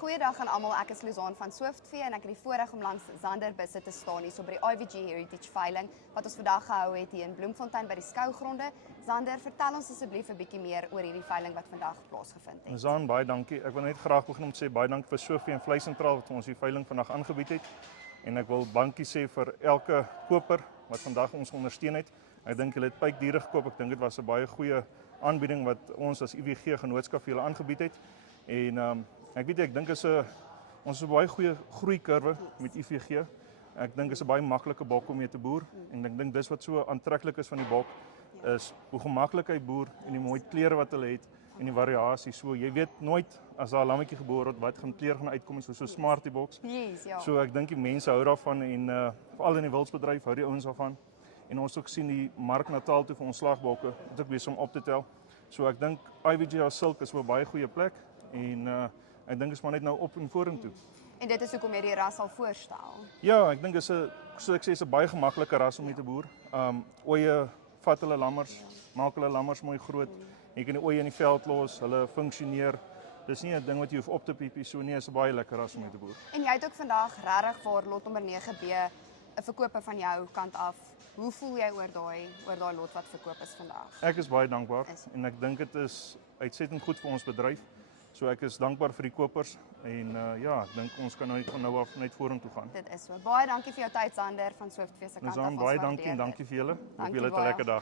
Goeiedag aan almal, ek is Luzaan van Swiftvee en ek het die voorreg om langs Zander Busse te staan hier so by die IVG Heritage veiling wat ons vandag gehou het hier in Bloemfontein by die skougronde. Zander, vertel ons asseblief 'n bietjie meer oor hierdie veiling wat vandag plaasgevind het. Luzaan, baie dankie. Ek wil net graag begin om te sê baie dankie vir Swiftvee en Vleis Sentraal wat ons die veiling vandag aangebied het. En ek wil dankie sê vir elke koper wat vandag ons ondersteun het. Ek dink hulle het pypdiere gekoop. Ek dink dit was 'n baie goeie aanbieding wat ons as IVG genootskap vir julle aangebied het. En ek dink ons is 'n baie goeie groeikurwe met IVG. Ek dink is 'n baie maklike bok om mee te boer en ek dink dis wat so aantreklik is van die bok is hoe gemaklik hy boer en die mooi kleure wat hulle het en die variasie. So jy weet nooit as daar 'n lammetjie gebore word wat gaan kleur gaan uitkom so Smarty boks. Yes, ja. So ek dink die mense hou daarvan en veral in die wildsbedryf hou die ouens daarvan. En ons ook sien die mark Natal toe vir ons slagbokke, dit ook besig om op te tel. So ek dink IVG as sulk is 'n baie goeie plek en ek dink is maar net nou op en vorentoe. En dit is hoekom jy die ras sal voorstel. Ja, ek dink is 'n so ek sê is 'n baie gemaklike ras om mee te boer. Oeye vat hulle lammers, maak hulle lammers mooi groot. Jy kan die oeye in die veld los, hulle funksioneer. Dis nie 'n ding wat jy hoef op te piepie so nie, is 'n baie lekker ras om mee te boer. En jy het ook vandag regtig vir lot nommer 9B 'n verkoper van jou kant af. Hoe voel jy oor daai lot wat verkoop is vandag? Ek is baie dankbaar en ek dink dit is uitsettend goed vir ons bedryf. So ek is dankbaar vir die kopers en ja, ek dink ons kan van nou af net vorentoe gaan. Dit is so. Baie dankie vir jou tyd Zander van Swiftvee se kant af. Baie dankie en dankie vir julle. Hoop julle het 'n lekker dag.